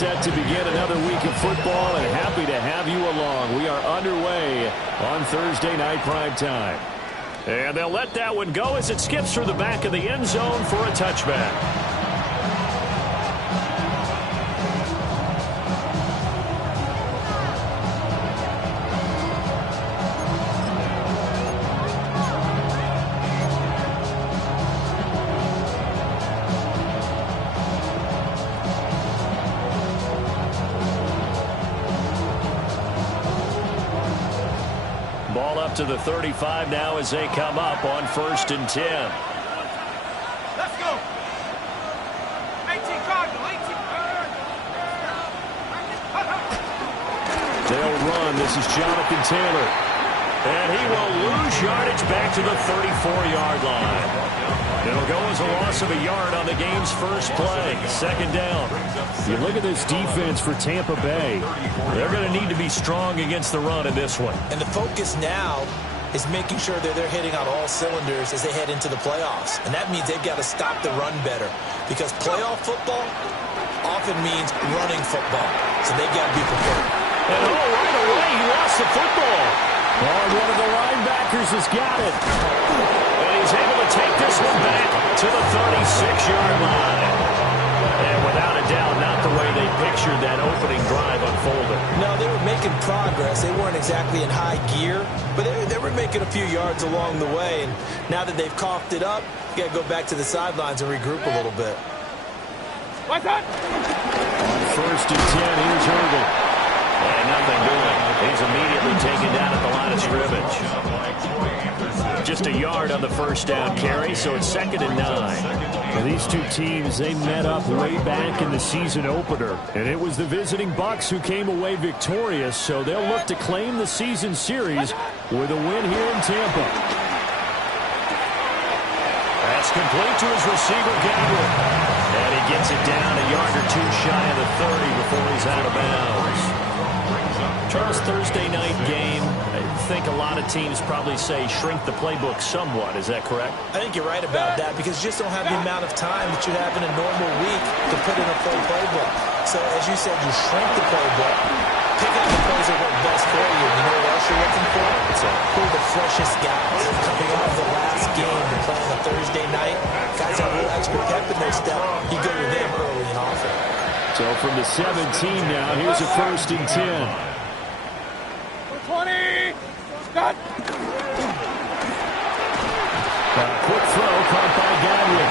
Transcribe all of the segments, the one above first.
set to begin another week of football, and happy to have you along. We are underway on Thursday night prime time. And they'll let that one go as it skips through the back of the end zone for a touchback. To the 35 now as they come up on 1st and 10. Let's go. 18 Cardinal, 18. They'll run. This is Jonathan Taylor. And he will lose yardage back to the 34-yard line. It'll go as a loss of a yard on the game's first play. 2nd down. You look at this defense for Tampa Bay. They're going to need to be strong against the run in this one. And the focus now is making sure that they're hitting on all cylinders as they head into the playoffs. And that means they've got to stop the run better. Because playoff football often means running football. So they've got to be prepared. And right away, he lost the football. One of the linebackers has got it. And he's able to take this one back to the 36-yard line. And without a doubt, not the way they pictured that opening drive unfolded. No, they were making progress. They weren't exactly in high gear, but they were making a few yards along the way. And now that they've coughed it up, you got to go back to the sidelines and regroup a little bit. What's that? On 1st and 10, here's Irvin. And nothing doing. He's immediately taken down at the line of scrimmage. Just a yard on the first down carry, so it's 2nd and 9. Now these two teams, they met up way back in the season opener, and it was the visiting Bucs who came away victorious, so they'll look to claim the season series with a win here in Tampa. That's complete to his receiver, Godwin. And he gets it down a yard or two shy of the 30 before he's out of bounds. Charles, Thursday night game, I think a lot of teams probably say shrink the playbook somewhat. Is that correct? I think you're right about that because you just don't have the amount of time that you have in a normal week to put in a full playbook. So, as you said, you shrink the playbook, pick up the plays that work best for you. You know what else you're looking for? Who are the freshest guys coming off the last game and playing a Thursday night? Guys have a little extra pep in their step. You go to them early and often. So, from the 17 now, here's a 1st and 10. 20. Got. Quick throw caught by Godwin.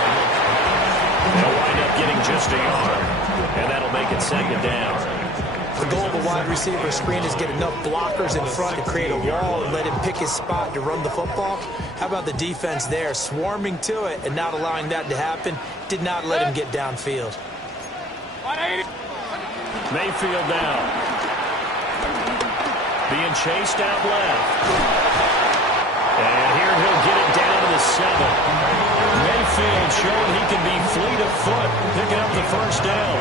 They'll wind up getting just a yard, and that'll make it 2nd down. The goal of a wide receiver screen is get enough blockers in front to create a wall and let him pick his spot to run the football. How about the defense there, swarming to it and not allowing that to happen? Did not let him get downfield. 180. Mayfield now. Being chased out left. And here he'll get it down to the 7. Mayfield showing he can be fleet of foot, picking up the 1st down.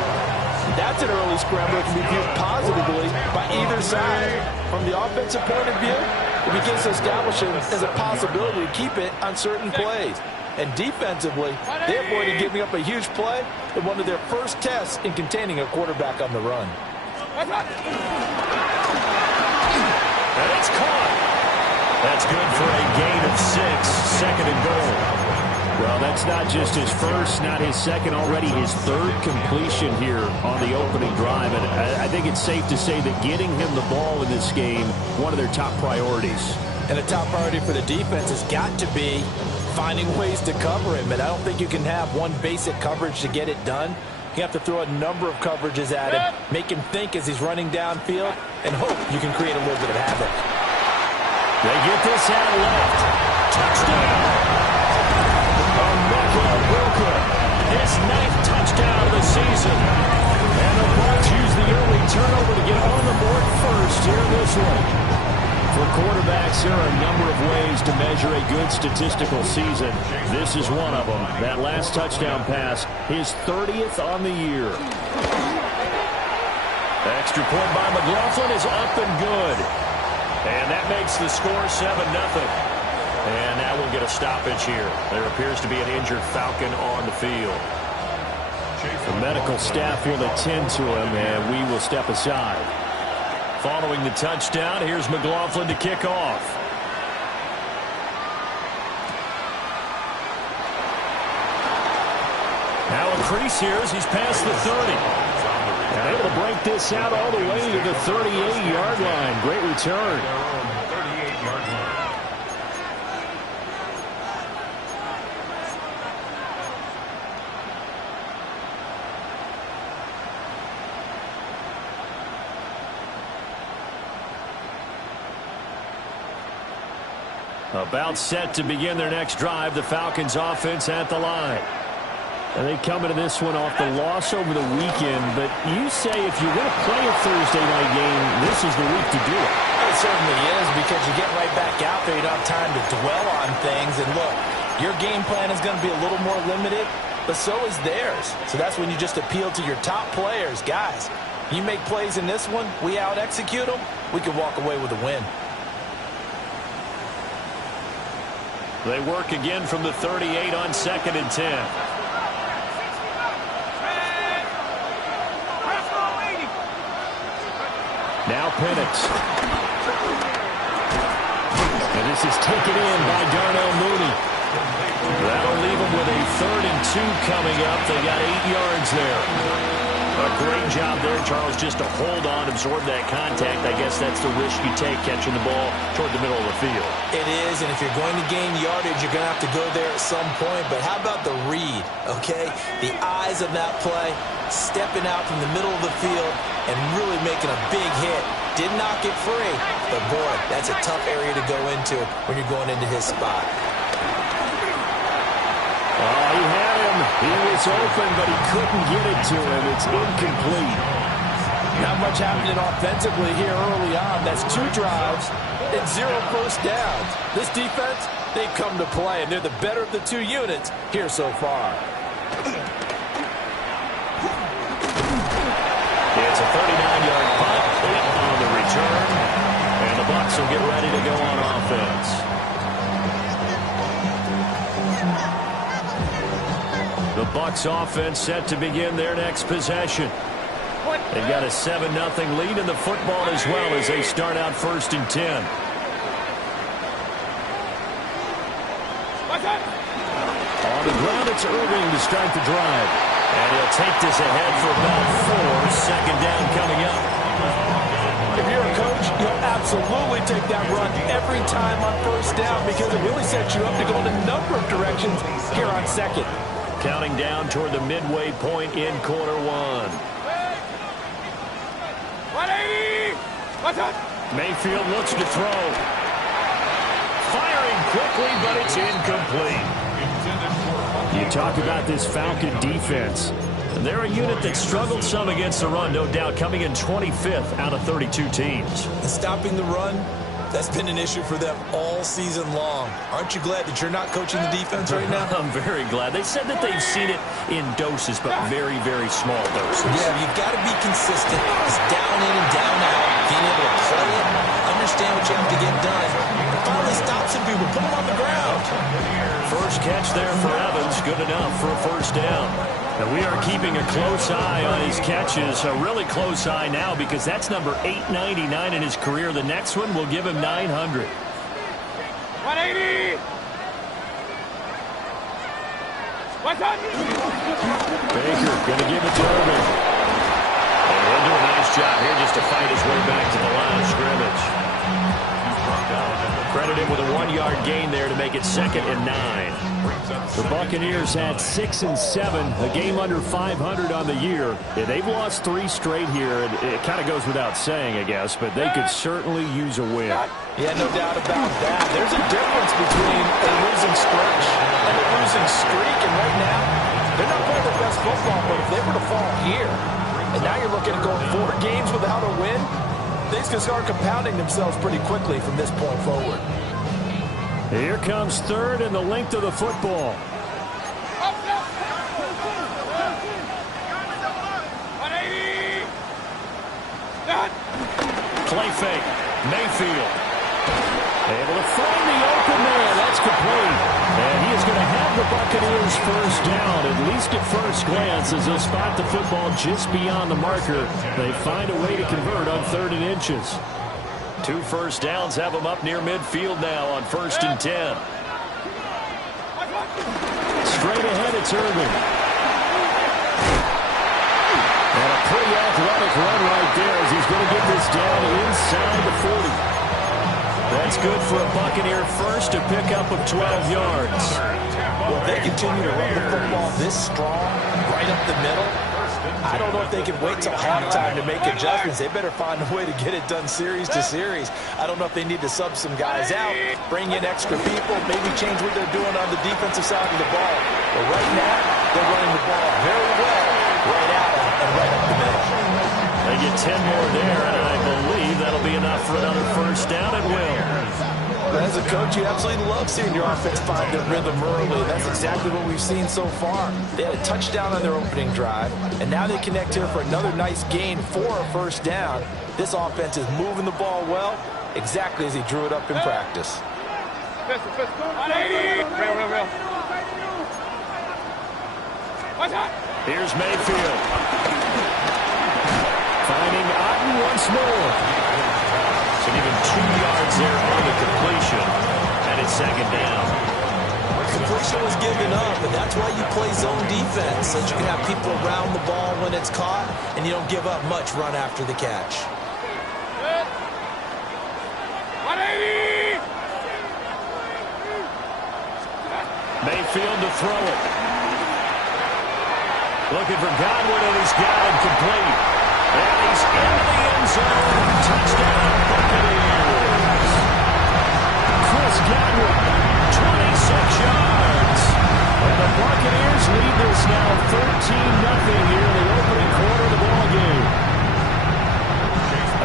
That's an early scramble that can be viewed positively by either side. From the offensive point of view, it begins to establish it as a possibility to keep it on certain plays. And defensively, they avoided giving up a huge play in one of their first tests in containing a quarterback on the run. And it's caught. That's good for a gain of 6, 2nd and goal. Well, that's not just his first, not his second, already his 3rd completion here on the opening drive. And I think it's safe to say that getting him the ball in this game, one of their top priorities. And the top priority for the defense has got to be finding ways to cover him. And I don't think you can have one basic coverage to get it done. You have to throw a number of coverages at him, make him think as he's running downfield, and hope you can create a little bit of havoc. They get this out left. Touchdown! Emeka Egbuka, his 9th touchdown of the season. And the Bucs use the early turnover to get on the board first here in this one. For quarterbacks, there are a number of ways to measure a good statistical season. This is one of them. That last touchdown pass, his 30th on the year. Extra point by McLaughlin is up and good. And that makes the score 7-0. And now we'll get a stoppage here. There appears to be an injured Falcon on the field. The medical staff will attend to him, and we will step aside. Following the touchdown, here's McLaughlin to kick off. Now a crease here as he's past the 30. And able to break this out all the way to the 38-yard line. Great return. About set to begin their next drive, the Falcons offense at the line. And they come into this one off the loss over the weekend, but you say if you're going to play a Thursday night game, this is the week to do it. It certainly is, because you get right back out there. You don't have time to dwell on things. And look, your game plan is going to be a little more limited, but so is theirs. So that's when you just appeal to your top players. Guys, you make plays in this one, we out-execute them, we can walk away with a win. They work again from the 38 on 2nd and 10. Now Penix. And this is taken in by Darnell Mooney. That'll leave them with a 3rd and 2 coming up. They got 8 yards there. A great job there, Charles, just to hold on, absorb that contact. I guess that's the risk you take, catching the ball toward the middle of the field. It is, and if you're going to gain yardage, you're going to have to go there at some point. But how about the read, okay? The eyes of that play, stepping out from the middle of the field and really making a big hit. Did not get free, but boy, that's a tough area to go into when you're going into his spot. Oh, he had him. He was open, but he couldn't get it to him. It's incomplete. Not much happening offensively here early on. That's 2 drives and 0 first downs. This defense, they've come to play, and they're the better of the 2 units here so far. It's a 39-yard punt, 8 on the return, and the Bucs will get ready to go on offense. The Bucs offense set to begin their next possession. They've got a 7-0 lead in the football as well as they start out 1st and 10. On the ground, it's Irving to start the drive. And he'll take this ahead for about 4. 2nd down coming up. If you're a coach, you'll absolutely take that run every time on 1st down because it really sets you up to go in a number of directions here on 2nd. Counting down toward the midway point in quarter 1. 180! What's up? Mayfield looks to throw. Firing quickly, but it's incomplete. You talk about this Falcon defense. They're a unit that struggled some against the run, no doubt, coming in 25th out of 32 teams. Stopping the run, that's been an issue for them all season long. Aren't you glad that you're not coaching the defense right now? I'm very glad. They said that they've seen it in doses, but very, very small doses. Yeah, you've got to be consistent. It's down in and down out. Being able to play it, understand what you have to get done, and finally stop some people, put them on the ground. First catch there for Evans, good enough for a 1st down. And we are keeping a close eye on his catches, a really close eye now because that's number 899 in his career. The next one will give him 900. 180! What's up? Baker going to give it to Irving. And he'll do a nice job here just to fight his way back to the line of scrimmage. Credit him with a 1-yard gain there to make it 2nd and 9. The Buccaneers had 6 and 7, a game under 500 on the year. They've lost 3 straight here. It kind of goes without saying, I guess, but they could certainly use a win. Yeah, no doubt about that. There's a difference between a losing stretch and a losing streak, and right now, they're not playing their best football, but if they were to fall here, and now you're looking at going 4 games without a win, things can start compounding themselves pretty quickly from this point forward. Here comes 3rd and the length of the football. 180! Play fake. Mayfield. Able to find the open man. That's complete. And he is going to have the Buccaneers first down, at least at first glance, as they'll spot the football just beyond the marker. They find a way to convert on 3rd and inches. 2 first downs have them up near midfield now on 1st and 10. Straight ahead, it's Irvin. And a pretty athletic run right there as he's going to get this down inside the 40. That's good for a Buccaneer first, a pickup of 12 yards. Well, they continue to run the football this strong, right up the middle. I don't know if they can wait till halftime to make adjustments. They better find a way to get it done series to series. I don't know if they need to sub some guys out, bring in extra people, maybe change what they're doing on the defensive side of the ball. But right now, they're running the ball very well, right out and right up the middle. They get 10 more there, and I believe that'll be enough for another first down at will. As a coach, you absolutely love seeing your offense find their rhythm early. That's exactly what we've seen so far. They had a touchdown on their opening drive, and now they connect here for another nice gain for a first down. This offense is moving the ball well, exactly as he drew it up in practice. Here's Mayfield. Finding Otten once more. And even 2 yards there on the completion. And it's 2nd down. Completion was given up, and that's why you play zone defense, so that you can have people around the ball when it's caught, and you don't give up much run after the catch. 180! Mayfield to throw it. Looking for Godwin, and he's got him complete. And he's in the end zone. Touchdown, Buccaneers. Chris Godwin, 26 yards. And the Buccaneers lead this now 13-0 here in the opening quarter of the ballgame.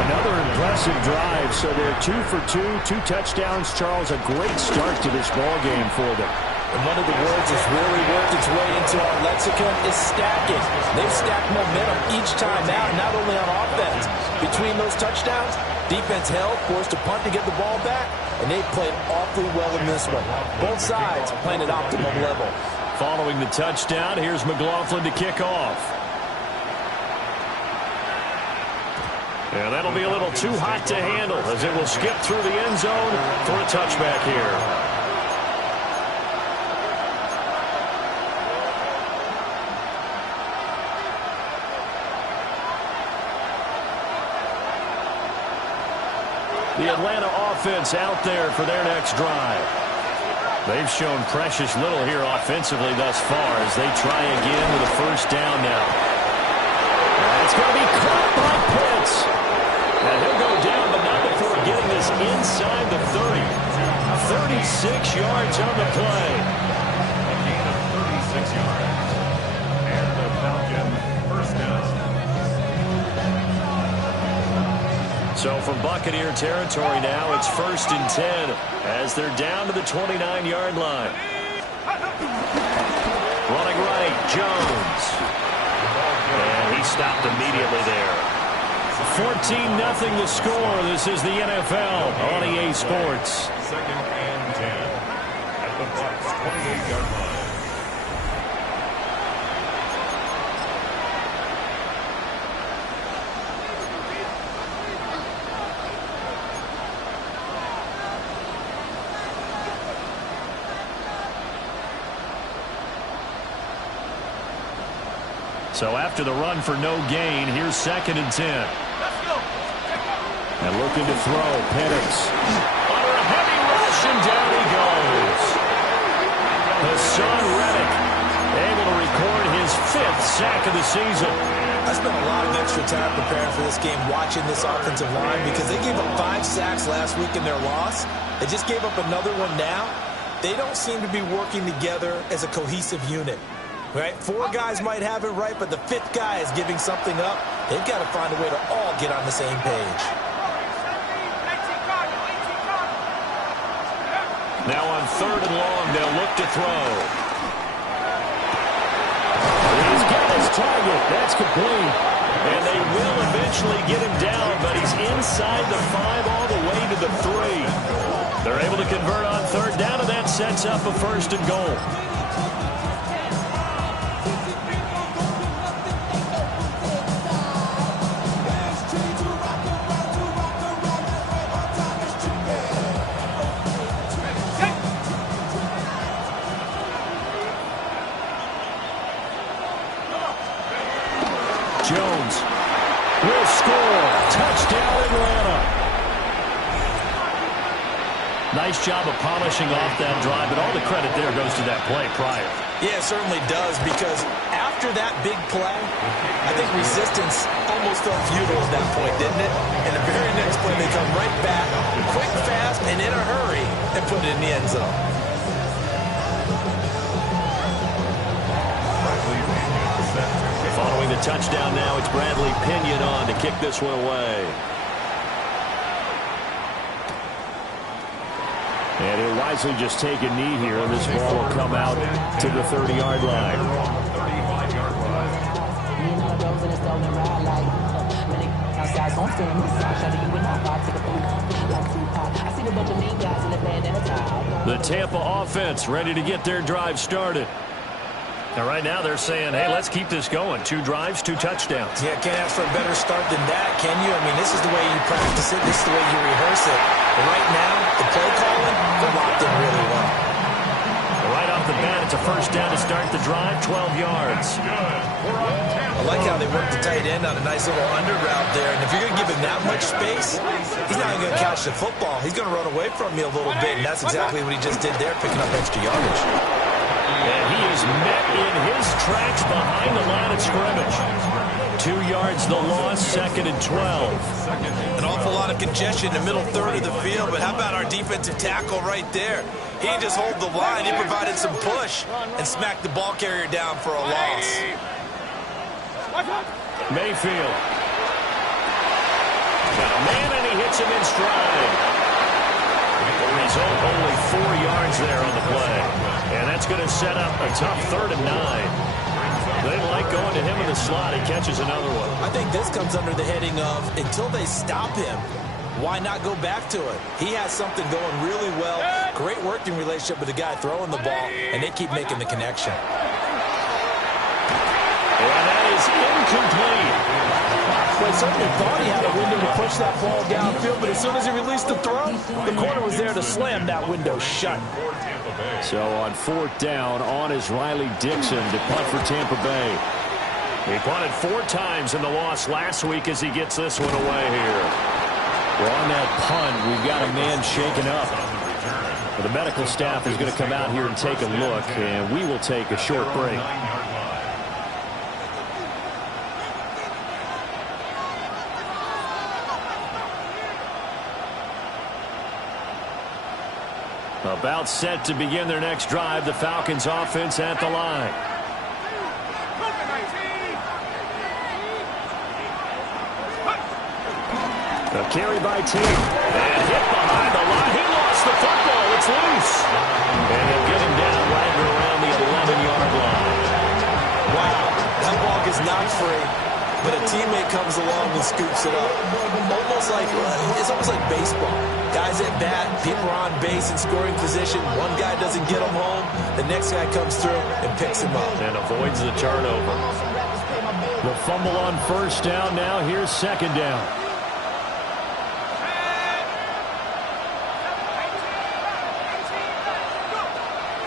Another impressive drive, so they're 2 for 2 touchdowns. Charles, a great start to this ballgame for them. And one of the words that's really worked its way into our lexicon is stacking. They've stacked momentum each time out, not only on offense. Between those touchdowns, defense held, forced to punt to get the ball back, and they played awfully well in this one. Both sides playing at optimum level. Following the touchdown, here's McLaughlin to kick off. And that'll be a little too hot to handle as it will skip through the end zone for a touchback here. The Atlanta offense out there for their next drive. They've shown precious little here offensively thus far as they try again with a first down now. And it's going to be caught by Pitts. And he'll go down, but not before getting this inside the 30. 36 yards on the play. A gain of 36 yards. And the Falcon first down. So from Buccaneer territory now, it's 1st and 10 as they're down to the 29-yard line. Running right, Jones. And he stopped immediately there. 14-0 the score. This is the NFL on EA Sports. 2nd and 10 at the Bucs 28-yard line. So after the run for no gain, here's 2nd and 10. And looking to throw, Penix. Under a heavy rush, and down he goes. Hassan Reddick able to record his 5th sack of the season. I spent a lot of extra time preparing for this game, watching this offensive line, because they gave up 5 sacks last week in their loss. They just gave up another one now. They don't seem to be working together as a cohesive unit. Right? 4 guys might have it right, but the 5th guy is giving something up. They've got to find a way to all get on the same page. Now on 3rd and long, they'll look to throw. He's got his target. That's complete. And they will eventually get him down, but he's inside the 5 all the way to the 3. They're able to convert on third down, and that sets up a first and goal. Jones will score. Touchdown, Atlanta. Nice job of polishing off that drive, but all the credit there goes to that play prior. Yeah, it certainly does, because after that big play, I think resistance almost felt futile at that point, didn't it? And the very next play, they come right back, quick, fast, and in a hurry, and put it in the end zone. Following the touchdown now, it's Bradley Pinion on to kick this one away. And he'll wisely just take a knee here, and this ball will come out to the 30-yard line. The Tampa offense ready to get their drive started. Now, right now, they're saying, hey, let's keep this going. 2 drives, 2 touchdowns. Yeah, can't ask for a better start than that, can you? I mean, this is the way you practice it. This is the way you rehearse it. But right now, the play calling, they're locked in really well. Right off the bat, it's a first down to start the drive, 12 yards. I like how they work the tight end on a nice little under route there. And if you're going to give him that much space, he's not even going to catch the football. He's going to run away from you a little bit, and that's exactly what he just did there, picking up extra yardage. And he is met in his tracks behind the line of scrimmage. 2 yards the loss, 2nd and 12. An awful lot of congestion in the middle third of the field, but how about our defensive tackle right there? He didn't just hold the line, he provided some push and smacked the ball carrier down for a loss. Mayfield. Got a man, and he hits him in stride. He's only 4 yards there on the play. And that's going to set up a tough 3rd and 9. They like going to him in the slot. He catches another one. I think this comes under the heading of, until they stop him, why not go back to it? He has something going really well. Great working relationship with the guy throwing the ball, and they keep making the connection. And that is incomplete. Well, he certainly thought he had a window to push that ball downfield, but as soon as he released the throw, the corner was there to slam that window shut. So on 4th down, on is Riley Dixon to punt for Tampa Bay. He punted 4 times in the loss last week as he gets this one away here. Well, on that punt, we've got a man shaken up. Well, the medical staff is going to come out here and take a look, and we will take a short break. About set to begin their next drive, the Falcons offense at the line. A carry by T. And hit behind the line. He lost the football. It's loose. And he'll get him down right around the 11-yard line. Wow, that ball gets knocked free, but a teammate comes along and scoops it up. It's almost like baseball. Guys at bat, people are on base in scoring position. One guy doesn't get him home. The next guy comes through and picks him up. And avoids the turnover. The fumble on 1st down. Now here's 2nd down.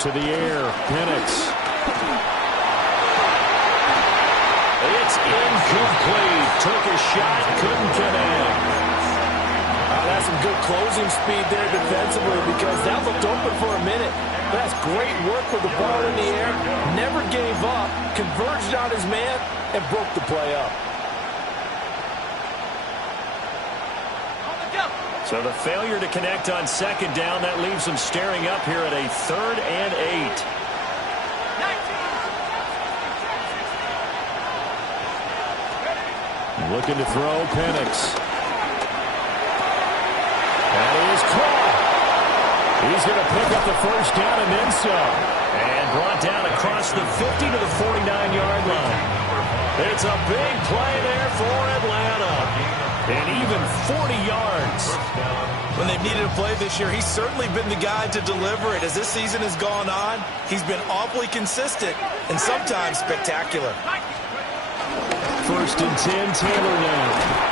To the air, Penix. It's incomplete. Took a shot, couldn't connect. That's some good closing speed there defensively, because that looked open for a minute. But that's great work with the ball in the air. Never gave up, converged on his man, and broke the play up. So the failure to connect on 2nd down, that leaves them staring up here at a 3rd and 8. Looking to throw, Penix. That is caught. He's going to pick up the 1st down and then some. And brought down across the 50 to the 49-yard line. It's a big play there for Atlanta. And even 40 yards. When they've needed a play this year, he's certainly been the guy to deliver it. As this season has gone on, he's been awfully consistent and sometimes spectacular. 1st and 10, Taylor now.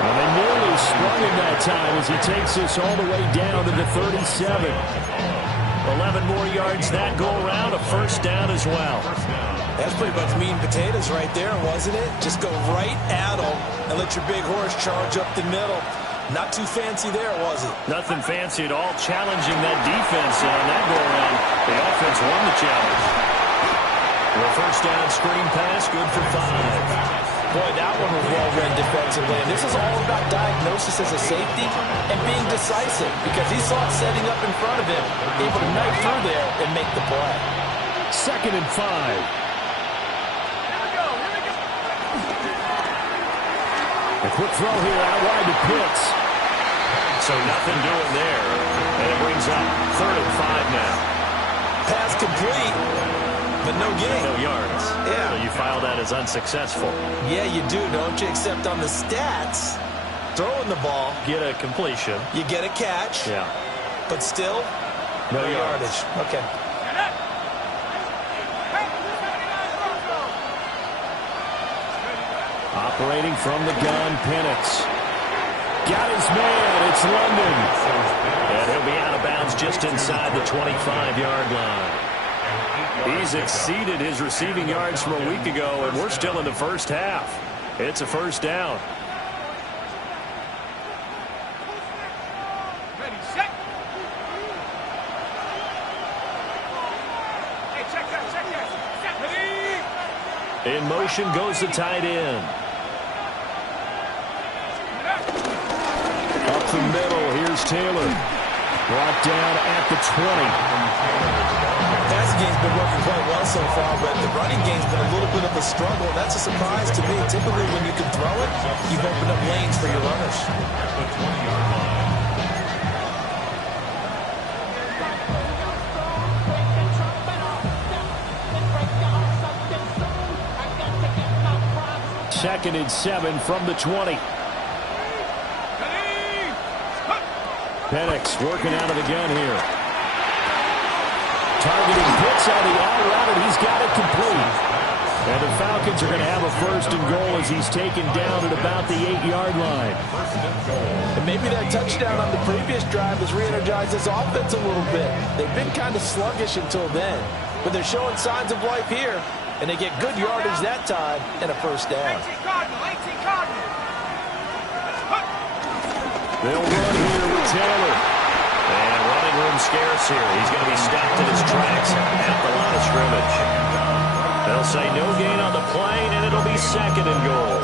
And they nearly sprung him that time as he takes this all the way down to the 37. 11 more yards that go around, a 1st down as well. That's pretty much meat and potatoes right there, wasn't it? Just go right at them and let your big horse charge up the middle. Not too fancy there, was it? Nothing fancy at all, challenging that defense on that go-around. The offense won the challenge. The 1st down screen pass, good for 5. Boy, that one was well read defensively. And this is all about diagnosis as a safety and being decisive because he saw it setting up in front of him, able to knife through there and make the play. 2nd and 5. A quick throw here out wide to Pitts. So nothing doing there. And it brings up 3rd and 5 now. Pass complete, but no gain. No yards. Yeah. So you file that as unsuccessful. Yeah, you do, don't you? Except on the stats, throwing the ball, Get a completion. you get a catch, Yeah. but still No no yards. yardage. Okay. Operating from the gun, Penix. Got his man. It's London. And he'll be out of bounds just inside the 25-yard line. He's exceeded his receiving yards from a week ago, and we're still in the 1st half. It's a 1st down. Ready, set. Hey, check that. Set. Ready. In motion goes the tight end. Up the middle, here's Taylor. Brought down at the 20. Passing game's been working quite well so far, but the running game's been a little bit of a struggle. That's a surprise to me. Typically, when you can throw it, you've opened up lanes for your runners. The 20-yard line. Second and 7 from the 20. Penix working out of the gun here. Targeting Pitts on the out route, and he's got it complete. And the Falcons are going to have a 1st and goal as he's taken down at about the 8-yard line. And maybe that touchdown on the previous drive has re-energized this offense a little bit. They've been kind of sluggish until then, but they're showing signs of life here, and they get good yardage that time and a 1st down. 18 Cardinal. They'll run here with Taylor. And running room scarce here. He's going to be stopped in his tracks at the line of scrimmage. They'll say no gain on the play, and it'll be 2nd and goal.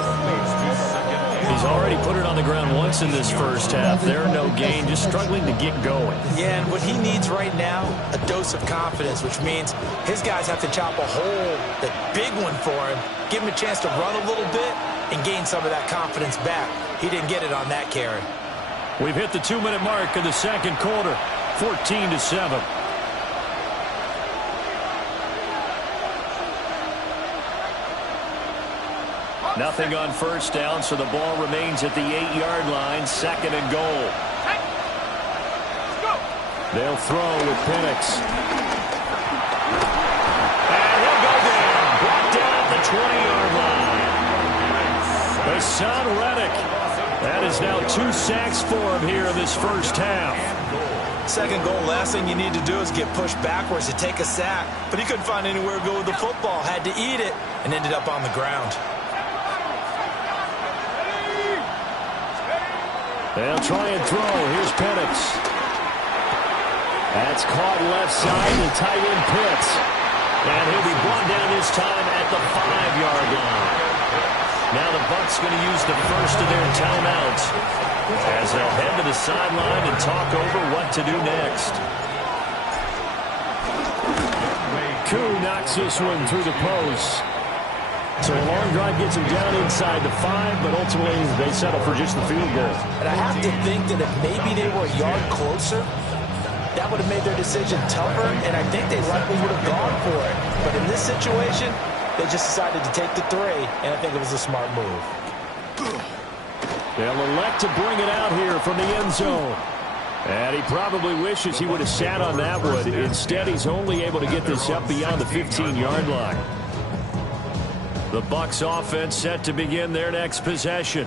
He's already put it on the ground once in this 1st half. There, no gain, just struggling to get going. Yeah, and what he needs right now, a dose of confidence, which means his guys have to chop a hole, the big one for him, give him a chance to run a little bit and gain some of that confidence back. He didn't get it on that carry. We've hit the 2-minute mark of the 2nd quarter, 14-7. Nothing on 1st down, so the ball remains at the 8-yard line, 2nd and goal. They'll throw with Penix. And he'll go down, brought down at the 20-yard line. Hassan Reddick. That is now 2 sacks for him here in this 1st half. 2nd goal, last thing you need to do is get pushed backwards to take a sack. But he couldn't find anywhere to go with the football, had to eat it, and ended up on the ground. They'll try and throw. Here's Penix. That's caught left side to tight end Pitts. And he'll be brought down this time at the 5-yard line. Now the Bucs going to use the first of their timeouts as they'll head to the sideline and talk over what to do next. Koo knocks this one through the post. So a long drive gets him down inside the 5, but ultimately they settle for just the field goal. And I have to think that if maybe they were a yard closer, that would have made their decision tougher, and I think they likely would have gone for it. But in this situation, they just decided to take the 3, and I think it was a smart move. They'll elect to bring it out here from the end zone. And he probably wishes he would have sat on that one. Instead, he's only able to get this up beyond the 15-yard line. The Bucs offense set to begin their next possession.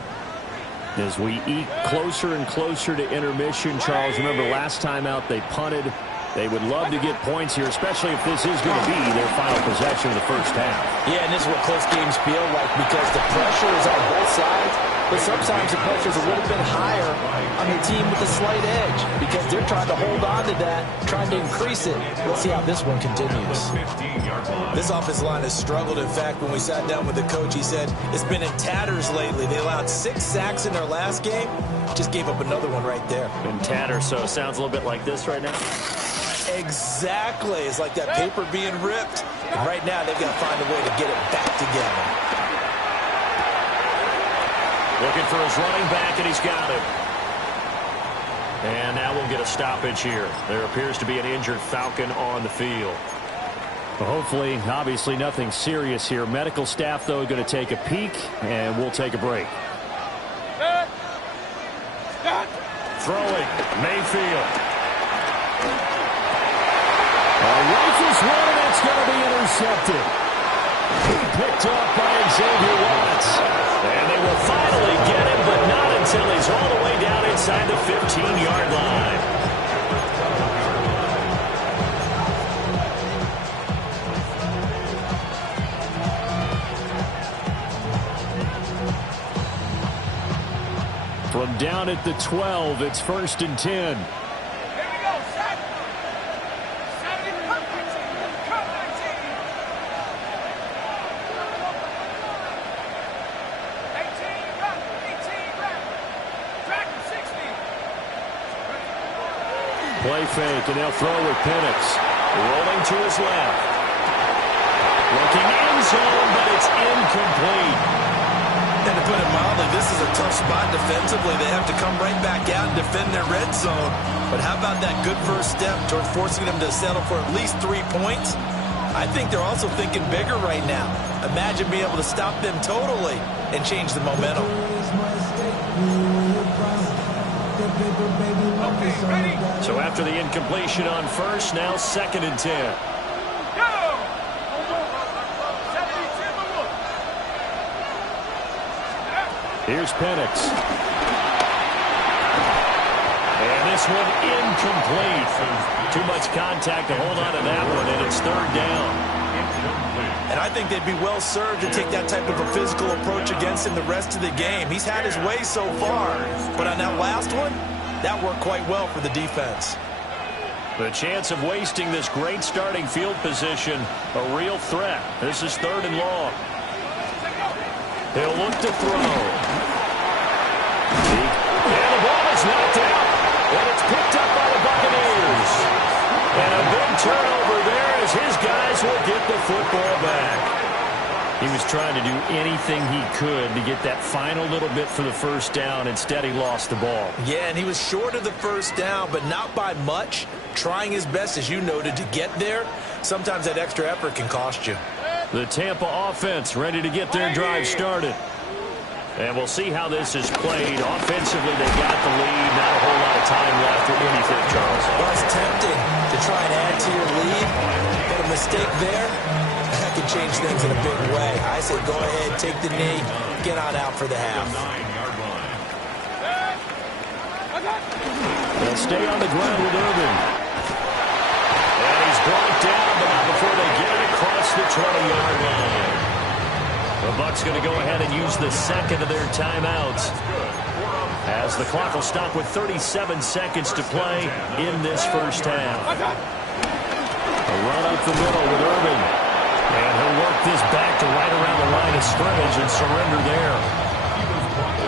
As we eke closer and closer to intermission, Charles, remember last time out they punted. They would love to get points here, especially if this is going to be their final possession of the first half. Yeah, and this is what close games feel like because the pressure is on both sides, but sometimes the pressure is a little bit higher on the team with a slight edge because they're trying to hold on to that, trying to increase it. Let's see how this one continues. This offensive line has struggled. In fact, when we sat down with the coach, he said it's been in tatters lately. They allowed 6 sacks in their last game. Just gave up another one right there. In tatters, so it sounds a little bit like this right now. Exactly. It's like that paper being ripped. And right now, they've got to find a way to get it back together. Looking for his running back, and he's got it. And now we'll get a stoppage here. There appears to be an injured Falcon on the field. Well, hopefully, obviously, nothing serious here. Medical staff, though, going to take a peek, and we'll take a break. Throwing, Mayfield. Rifles one, and it's going to be intercepted. Picked off by Xavier Watts. And they will finally get him, but not until he's all the way down inside the 15-yard line. From down at the 12, it's 1st and 10. Play fake, and they'll throw with Penix. Rolling to his left. Looking end zone, but it's incomplete. And to put it mildly, this is a tough spot defensively. They have to come right back out and defend their red zone. But how about that good first step towards forcing them to settle for at least 3 points? I think they're also thinking bigger right now. Imagine being able to stop them totally and change the momentum. So after the incompletion on first, now 2nd and 10. Here's Penix. And this one incomplete. Too much contact to hold on to that one, and it's 3rd down. And I think they'd be well served to take that type of a physical approach against him the rest of the game. He's had his way so far, but on that last one, that worked quite well for the defense. The chance of wasting this great starting field position, a real threat. This is 3rd and long. He'll look to throw. And the ball is knocked out. And it's picked up by the Buccaneers. And a big turnover there as his guys will get the football back. He was trying to do anything he could to get that final little bit for the first down. Instead, he lost the ball. Yeah, and he was short of the first down, but not by much. Trying his best, as you noted, to get there. Sometimes that extra effort can cost you. The Tampa offense ready to get their drive started. And we'll see how this is played. Offensively, they got the lead. Not a whole lot of time left for anything, Charles. Well, it's tempting to try and add to your lead, but a mistake there, that can change things in a big way. I say go ahead, take the knee, get on out for the half. They'll stay on the ground with Irvin. And he's brought down, but not before they get it across the 20-yard line. The Bucs going to go ahead and use the second of their timeouts, as the clock will stop with 37 seconds to play in this first half. A run up the middle with Irvin. And he'll work this back to right around the line of scrimmage and surrender there.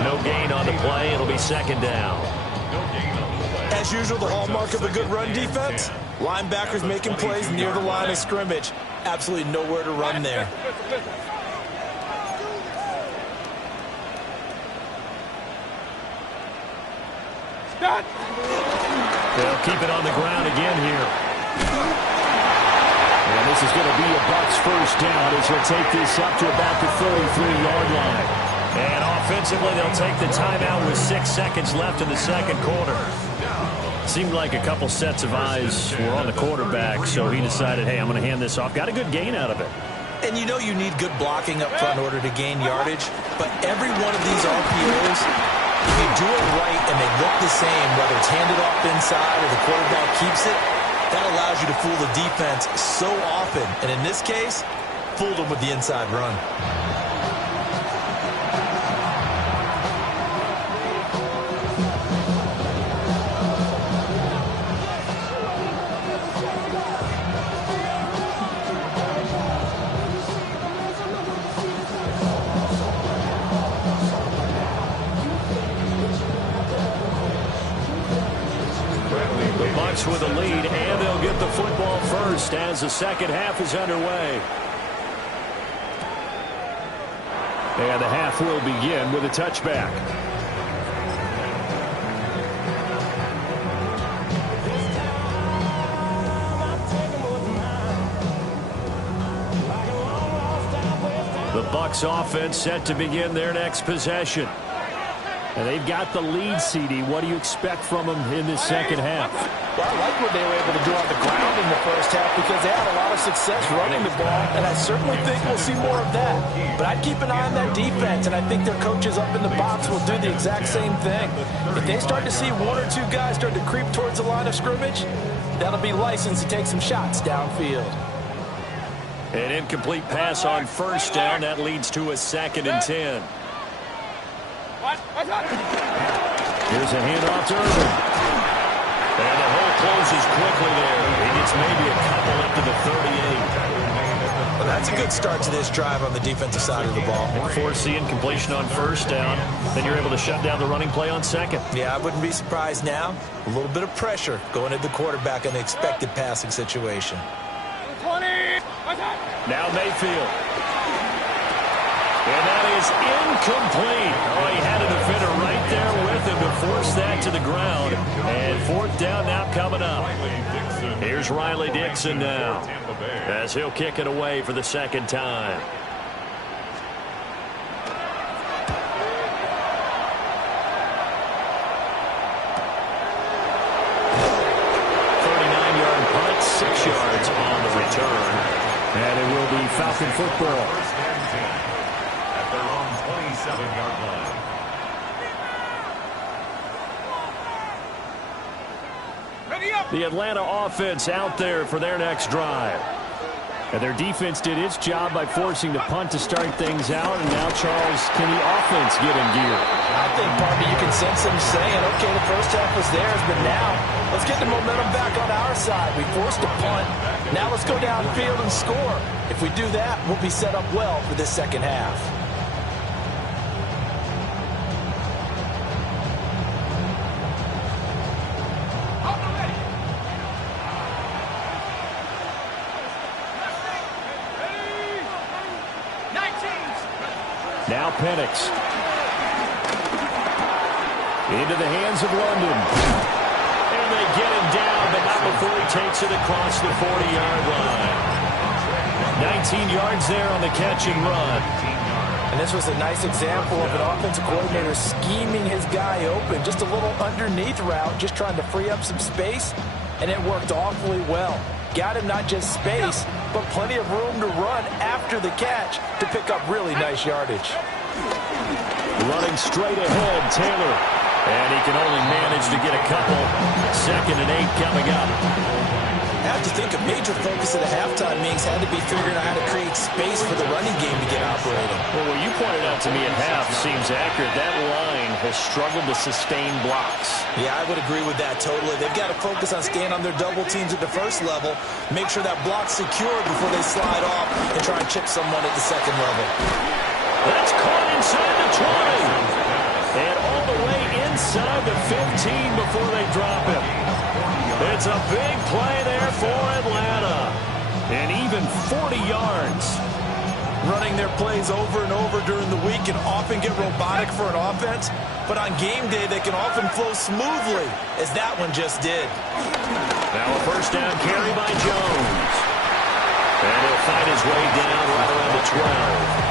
No gain on the play. It'll be 2nd down. As usual, the hallmark of a good run defense, linebackers making plays near the line of scrimmage. Absolutely nowhere to run there. They'll keep it on the ground again here. And this is going to be a Bucs first down as he'll take this up to about the 33-yard line. And offensively, they'll take the timeout with 6 seconds left in the second quarter. Seemed like a couple sets of eyes were on the quarterback, so he decided, hey, I'm going to hand this off. Got a good gain out of it. And you know you need good blocking up front in order to gain yardage, but every one of these RPOs, if you do it right and they look the same, whether it's handed off inside or the quarterback keeps it, that allows you to fool the defense so often. And in this case, fooled them with the inside run. With a lead, and they'll get the football first as the second half is underway. And the half will begin with a touchback. The Bucs offense set to begin their next possession. And they've got the lead, CD. What do you expect from them in this second half? Well, I like what they were able to do on the ground in the first half because they had a lot of success running the ball, and I certainly think we'll see more of that. But I'd keep an eye on that defense, and I think their coaches up in the box will do the exact same thing. If they start to see one or two guys start to creep towards the line of scrimmage, that'll be license to take some shots downfield. An incomplete pass on first down. That leads to a 2nd and 10. Here's a handoff to Irvin. And the hole closes quickly there. He gets maybe a couple up to the 38. Well, that's a good start to this drive on the defensive side of the ball. Force the incompletion on first down. Then you're able to shut down the running play on second. Yeah, I wouldn't be surprised now. A little bit of pressure going at the quarterback in an expected passing situation. 20. Now Mayfield. And that is incomplete. Oh, he had a defender right there with him to force that to the ground. And 4th down now coming up. Here's Riley Dixon now as he'll kick it away for the second time. Punt, 6 yards on the return. And it will be Falcon football. At their own 27-yard line. Ready up. The Atlanta offense out there for their next drive. And their defense did its job by forcing the punt to start things out. And now, Charles, can the offense get in gear? I think, Barbie, you can sense them saying, okay, the first half was theirs, but now let's get the momentum back on our side. We forced a punt. Now let's go downfield and score. If we do that, we'll be set up well for this second half. Now Penix. Into the hands of London. And they get him down, but not before he takes it across the 40-yard line. 19 yards there on the catch and run. And this was a nice example of an offensive coordinator scheming his guy open. Just a little underneath route, just trying to free up some space, and it worked awfully well. Got him not just space, but plenty of room to run after the catch to pick up really nice yardage. Running straight ahead, Taylor. And he can only manage to get a couple. 2nd and 8 coming up. I have to think a major focus at the halftime meetings had to be figuring out how to create space for the running game to get operating. Well, what you pointed out to me at half seems accurate. That line has struggled to sustain blocks. Yeah, I would agree with that totally. They've got to focus on staying on their double teams at the first level, make sure that block's secured before they slide off and try and chip someone at the second level. That's caught inside the 20. And all the way inside the 15 before they drop him. It's a big play there for Atlanta. And even 40 yards. Running their plays over and over during the week can often get robotic for an offense, but on game day they can often flow smoothly, as that one just did. Now a first down carry by Jones. And he'll find his way down right around the 12.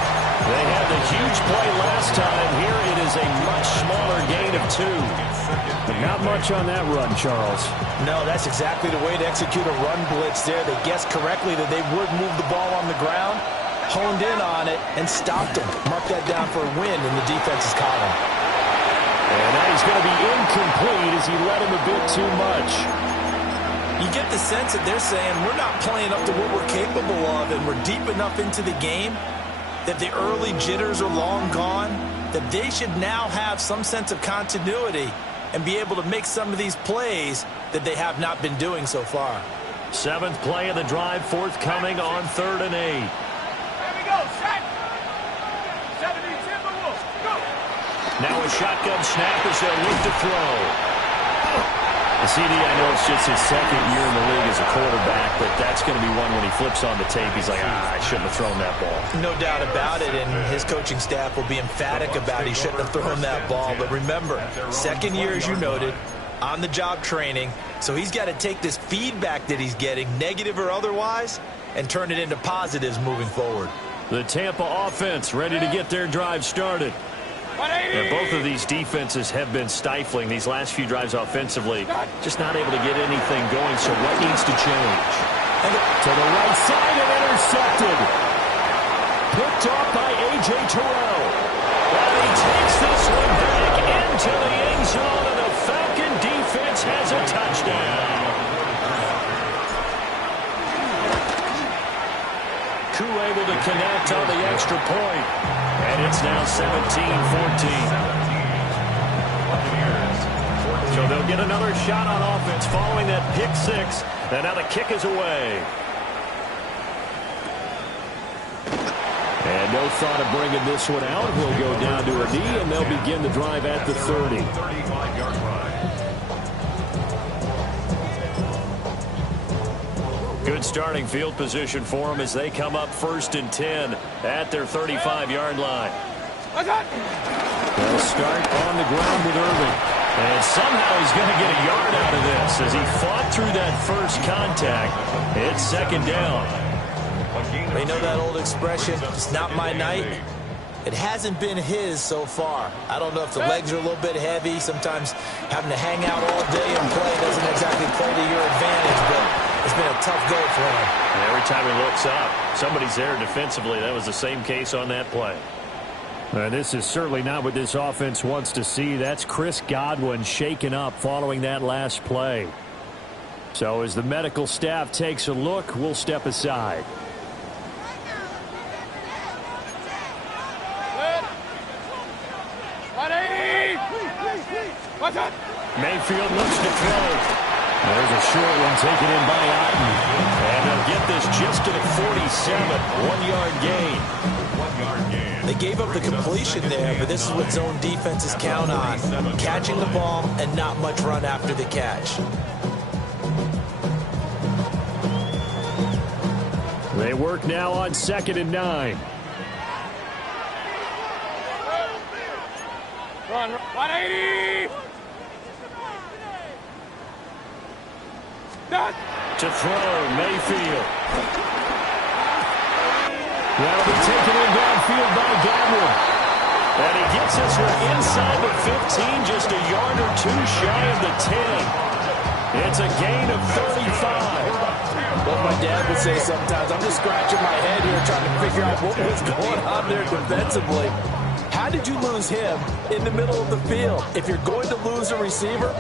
They had the huge play last time. Here it is a much smaller gain of of 2. But not much on that run, Charles. No, that's exactly the way to execute a run blitz there. They guessed correctly that they would move the ball on the ground, honed in on it, and stopped them. Mark that down for a win in the defense's column. And that is going to be incomplete as he led him a bit too much. You get the sense that they're saying we're not playing up to what we're capable of, and we're deep enough into the game that the early jitters are long gone, that they should now have some sense of continuity and be able to make some of these plays that they have not been doing so far. 7th play of the drive, forthcoming on 3rd and 8. There we go, set. 70 Timberwolves, go. Now a shotgun snap as they look to throw. CD, I know it's just his 2nd year in the league as a quarterback, but that's going to be one when he flips on the tape. He's like, I shouldn't have thrown that ball. No doubt about it, and his coaching staff will be emphatic about he shouldn't have thrown that ball. But remember, 2nd year, as you noted, on-the-job training, so he's got to take this feedback that he's getting, negative or otherwise, and turn it into positives moving forward. The Tampa offense ready to get their drive started. And both of these defenses have been stifling these last few drives offensively. Just not able to get anything going, so what needs to change? To the right side and intercepted. Picked off by A.J. Terrell. And he takes this one back into the end zone, and the Falcon defense has a touchdown. Koo able to connect on the extra point. And it's now 17-14. So they'll get another shot on offense following that pick 6. And now the kick is away. And no thought of bringing this one out. He'll go down to a knee, and they'll begin the drive at the 30. 35-yard line. Good starting field position for them as they come up 1st and 10 at their 35-yard line. They'll start on the ground with Irving. And somehow he's going to get a yard out of this as he fought through that first contact. It's 2nd down. They know that old expression, it's not my night. It hasn't been his so far. I don't know if the legs are a little bit heavy. Sometimes having to hang out all day and play doesn't exactly play to your advantage, but it's been a tough go for him. And every time he looks up, somebody's there defensively. That was the same case on that play. This is certainly not what this offense wants to see. That's Chris Godwin shaken up following that last play. So as the medical staff takes a look, we'll step aside. Mayfield looks to throw. There's a short one taken in by Otten. And they'll get this just to the 47. 1-yard gain. 1-yard gain. They gave up the completion there, but this is what zone defenses count on. Catching the ball and not much run after the catch. They work now on 2nd and 9. Run, 180! To throw, Mayfield. That'll be taken in downfield by Godwin. And he gets this one inside the 15, just a yard or 2 shy of the 10. It's a gain of 35. What my dad would say sometimes, I'm just scratching my head here trying to figure out what was going on there defensively. How did you lose him in the middle of the field? If you're going to lose a receiver,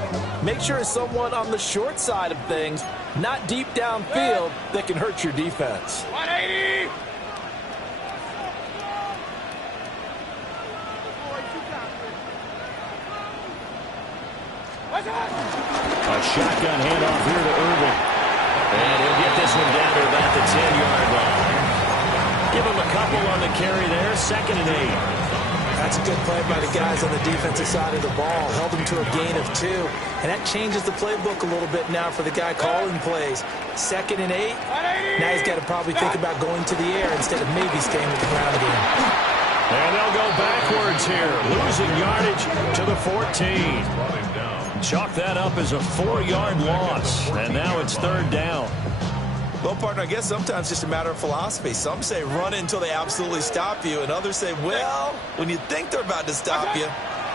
make sure it's someone on the short side of things, not deep downfield, that can hurt your defense. 180! A shotgun handoff here to Irving. And he'll get this one down to about the 10-yard line. Give him a couple on the carry there. 2nd and 8. That's a good play by the guys on the defensive side of the ball. Held him to a gain of 2. And that changes the playbook a little bit now for the guy calling plays. 2nd and 8. Now he's got to probably think about going to the air instead of maybe staying with the ground game. And they'll go backwards here. Losing yardage to the 14. Chalk that up as a 4-yard loss. And now it's 3rd down. Well, partner, I guess sometimes it's just a matter of philosophy. Some say run until they absolutely stop you, and others say, well, when you think they're about to stop you,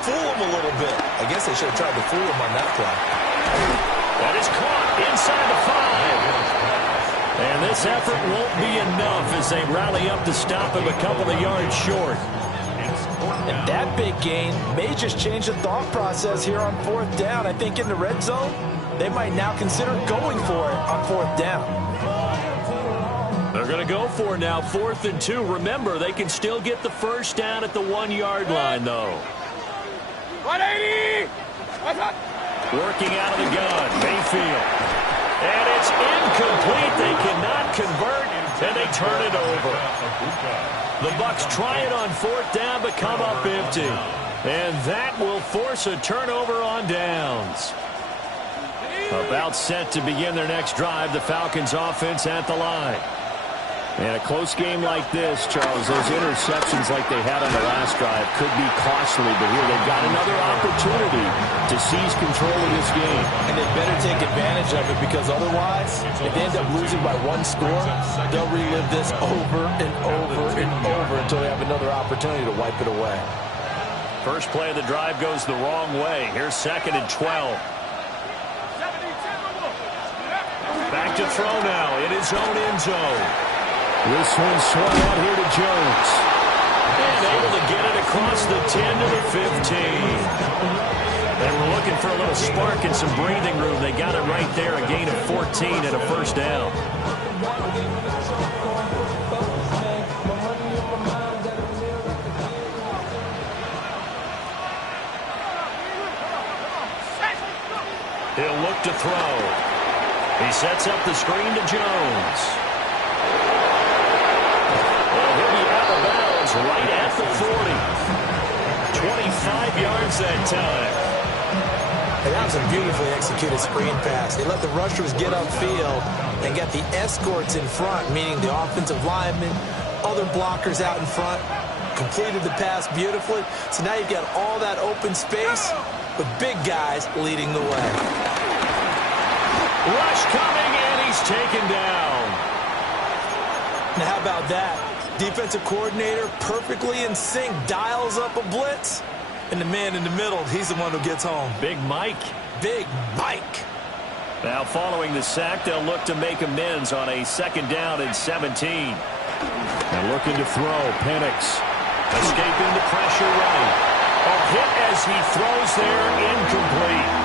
fool him a little bit. I guess they should have tried to fool him on that play. That is caught inside the 5. And this effort won't be enough as they rally up to stop him a couple of yards short. And that big gain may just change the thought process here on 4th down. I think in the red zone, they might now consider going for it on 4th down. They're going to go for it now, 4th and 2. Remember, they can still get the first down at the 1-yard line, though. 180! Working out of the gun, Mayfield. And it's incomplete. They cannot convert, and they turn it over. The Bucs try it on 4th down, but come up empty. And that will force a turnover on downs. About set to begin their next drive, the Falcons offense at the line. And a close game like this, Charles, those interceptions like they had on the last drive could be costly, but here they've got another opportunity to seize control of this game. And they better take advantage of it, because otherwise, if they end up losing by 1 score, they'll relive this over and over and over until they have another opportunity to wipe it away. First play of the drive goes the wrong way. Here's 2nd and 12. Back to throw now in his own end zone. This one swung out here to Jones. And able to get it across the 10 to the 15. They were looking for a little spark and some breathing room. They got it right there, a gain of 14 and a first down. He'll look to throw. He sets up the screen to Jones. And he'll be out of bounds right at the 40. 25 yards that time. And that was a beautifully executed screen pass. They let the rushers get upfield and get the escorts in front, meaning the offensive linemen, other blockers out in front, completed the pass beautifully. So now you've got all that open space with big guys leading the way. Rush coming, and he's taken down. Now how about that? Defensive coordinator perfectly in sync, dials up a blitz, and the man in the middle, he's the one who gets home. Big Mike. Big Mike. Now following the sack, they'll look to make amends on a 2nd down and 17. And looking to throw, Penix. Escaping the pressure right. A hit as he throws there, incomplete.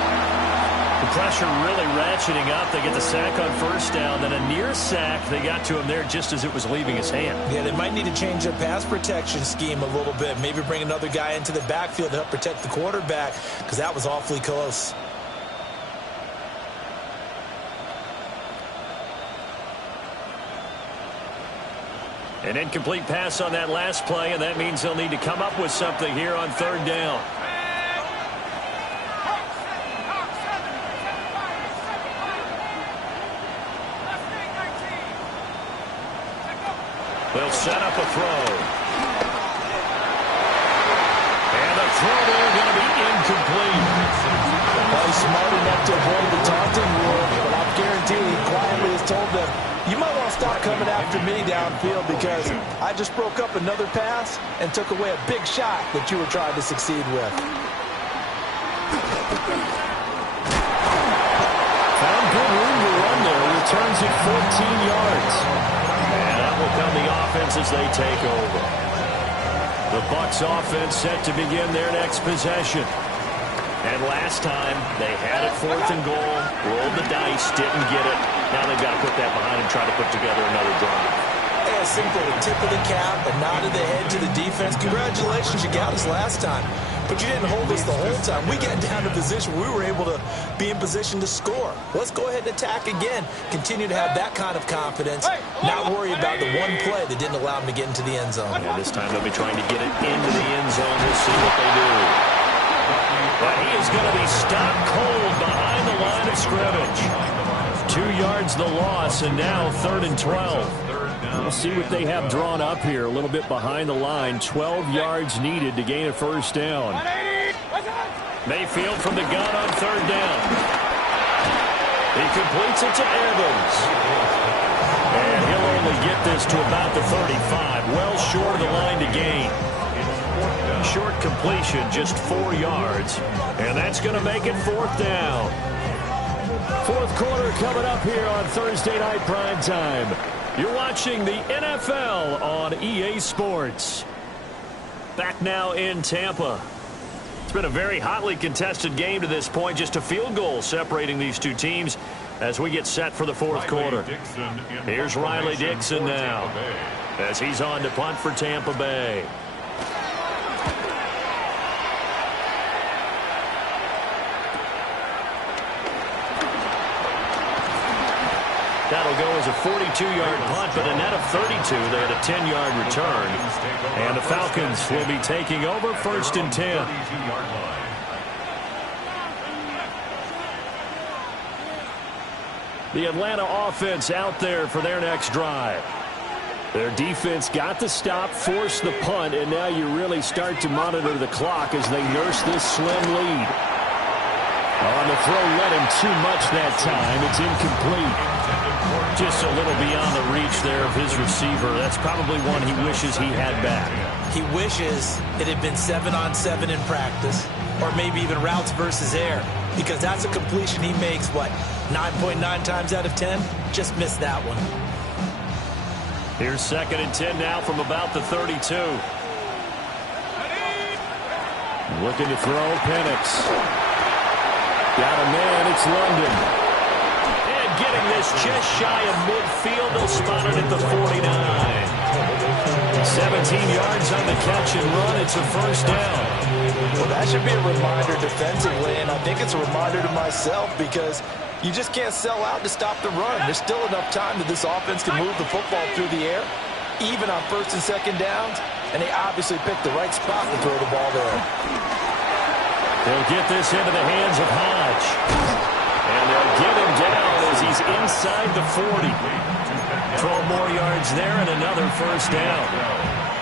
The pressure really ratcheting up. They get the sack on 1st down, then a near sack. They got to him there just as it was leaving his hand. Yeah, they might need to change their pass protection scheme a little bit. Maybe bring another guy into the backfield to help protect the quarterback, because that was awfully close. An incomplete pass on that last play, and that means they'll need to come up with something here on 3rd down. They'll set up a throw. And the throw there going to be incomplete. Well, he's smart enough to avoid the taunting rule, but I'm guaranteed he quietly has told them, you might want to stop coming after me downfield, because I just broke up another pass and took away a big shot that you were trying to succeed with. Found good room to run there. Returns it 14 yards. And that will come the offense as they take over. The Bucs offense set to begin their next possession. And last time, they had it 4th and goal, rolled the dice, didn't get it. Now they've got to put that behind and try to put together another drive. Yeah, simple. A tip of the cap, a nod of the head to the defense. Congratulations, you got us last time. But you didn't hold us the whole time. We got down to position where we were able to be in position to score. Let's go ahead and attack again. Continue to have that kind of confidence. Not worry about the one play that didn't allow them to get into the end zone. Yeah, this time they'll be trying to get it into the end zone. We'll see what they do. But he is going to be stopped cold behind the line of scrimmage. 2 yards the loss, and now 3rd and 12. We'll see what they have drawn up here. A little bit behind the line. 12 yards needed to gain a 1st down. Mayfield from the gun on 3rd down. He completes it to Evans. And he'll only get this to about the 35. Well short of the line to gain. short completion, just 4 yards. And that's going to make it 4th down. Fourth quarter coming up here on Thursday Night Primetime. You're watching the NFL on EA Sports. Back now in Tampa. It's been a very hotly contested game to this point. Just a field goal separating these two teams as we get set for the fourth quarter. Here's Riley Dixon now as he's on to punt for Tampa Bay. That'll go as a 42-yard punt, but a net of 32. They had a 10-yard return. And the Falcons will be taking over 1st and 10. The Atlanta offense out there for their next drive. Their defense got the stop, forced the punt, and now you really start to monitor the clock as they nurse this slim lead. On the throw, led him too much that time. It's incomplete. Just a little beyond the reach there of his receiver. That's probably one he wishes he had back. He wishes it had been 7-on-7 in practice, or maybe even routes versus air, because that's a completion he makes, what, 9.9 times out of 10? Just missed that one. Here's 2nd and 10 now from about the 32. Looking to throw, Penix. Got a man, it's London. Getting this just shy of midfield. They'll spot it at the 49. 17 yards on the catch and run. It's a 1st down. Well, that should be a reminder defensively, and I think it's a reminder to myself because you just can't sell out to stop the run. There's still enough time that this offense can move the football through the air, even on 1st and 2nd downs, and they obviously picked the right spot to throw the ball there. They'll get this into the hands of Hodge. And they'll get him down as he's inside the 40. 12 more yards there and another 1st down.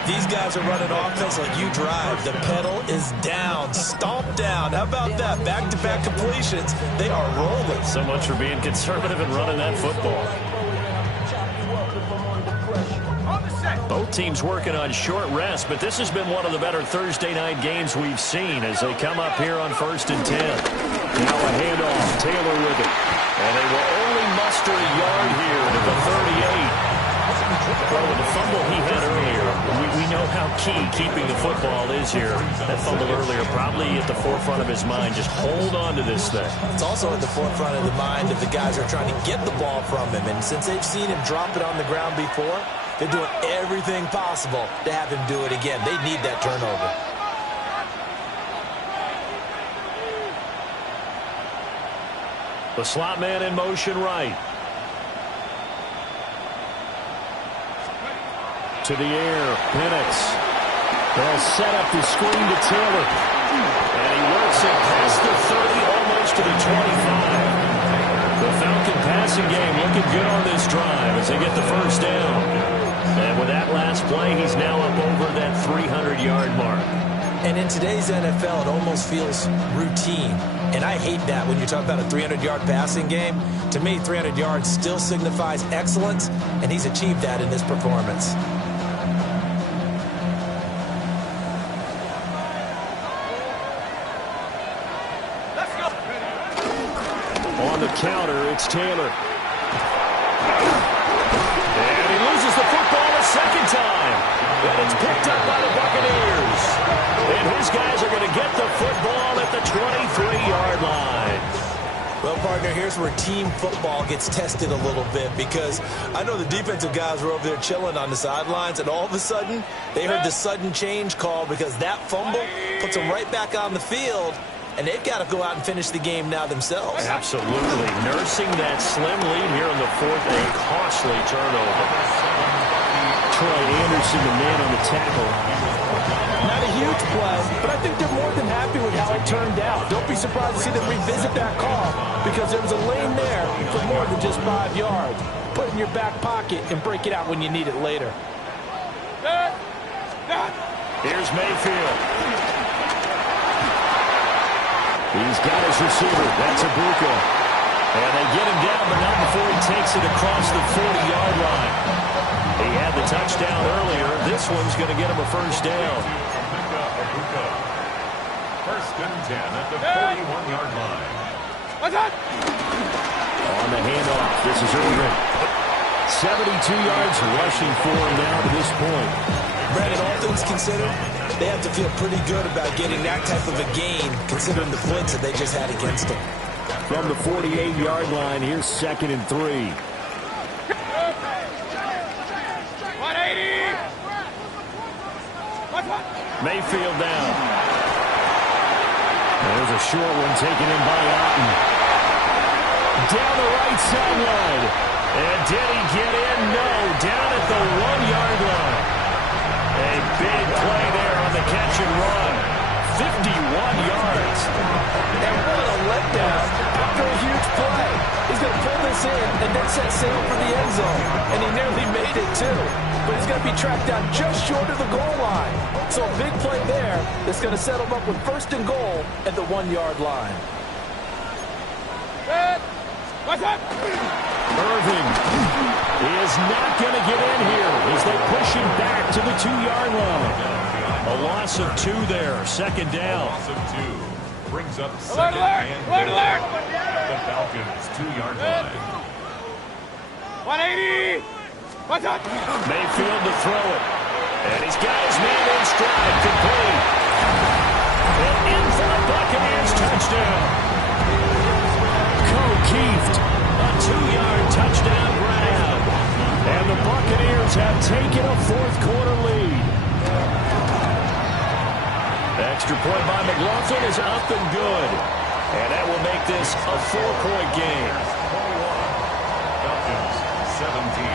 These guys are running offense like you drive. The pedal is down, stomped down. How about that? Back-to-back completions. They are rolling. So much for being conservative and running that football. Both teams working on short rest, but this has been one of the better Thursday night games we've seen as they come up here on 1st and 10. Now a handoff, Taylor with it. And they will only muster a yard here to the 38. Well, with the fumble he had earlier, we know how key keeping the football is here. That fumble earlier probably at the forefront of his mind. Just hold on to this thing. It's also at the forefront of the mind of the guys who are trying to get the ball from him. And since they've seen him drop it on the ground before, they're doing everything possible to have him do it again. They need that turnover. The slot man in motion right. To the air, Penix. They'll set up the screen to Taylor. And he works it past the 30, almost to the 25. The Falcon passing game looking good on this drive as they get the 1st down. And with that last play, he's now up over that 300-yard mark. And in today's NFL, it almost feels routine. And I hate that when you talk about a 300-yard passing game. To me, 300 yards still signifies excellence, and he's achieved that in this performance. On the counter, it's Taylor. And he loses the football a 2nd time. And it's picked up by the Buccaneers. And his guys are going to get the football at the 23-yard line. Well, partner, here's where team football gets tested a little bit because I know the defensive guys were over there chilling on the sidelines, and all of a sudden, they heard the sudden change call because that fumble puts them right back on the field, and they've got to go out and finish the game now themselves. Absolutely. Nursing that slim lead here in the 4th, a costly turnover. Troy Anderson, the man on the tackle. Not a huge play, but I think they're more than happy with how it turned out. Don't be surprised to see them revisit that call because there was a lane there for more than just 5 yards. Put it in your back pocket and break it out when you need it later. Here's Mayfield. He's got his receiver. That's Ibuka. And they get him down, but not before he takes it across the 40-yard line. He had the touchdown earlier. This one's going to get him a 1st down. Ibuka. First and 10 at the 41-yard line. On the handoff, this is Irvin. 72 yards rushing for him now to this point. Brandon, all things considered, they have to feel pretty good about getting that type of a gain, considering the points that they just had against them. From the 48-yard line, here's 2nd and 3. 180. Mayfield down. There's a short one taken in by Otten. Down the right sideline. And did he get in? No. Down at the 1-yard line. A big play there on the catch and run. 51 yards. And what a letdown after a huge play. He's going to pull this in and then set sail for the end zone. And he nearly made it, too. But he's going to be tracked down just short of the goal line. So a big play there that's going to set him up with 1st and goal at the 1-yard line. What's up? Irving is not going to get in here as they push him back to the 2-yard line. A loss of 2 there, 2nd down. Loss of 2 brings up Alert, 2nd alert, and alert, goal alert. at the Falcons' 2-yard line. 180. What's up? Mayfield to throw it. And he's got his man in stride, complete. And in for the Buccaneers touchdown. Keeft, a 2-yard touchdown grab. And the Buccaneers have taken a 4th quarter lead. Extra point by McLaughlin is up and good. And that will make this a 4-point game. 21, Falcons 17.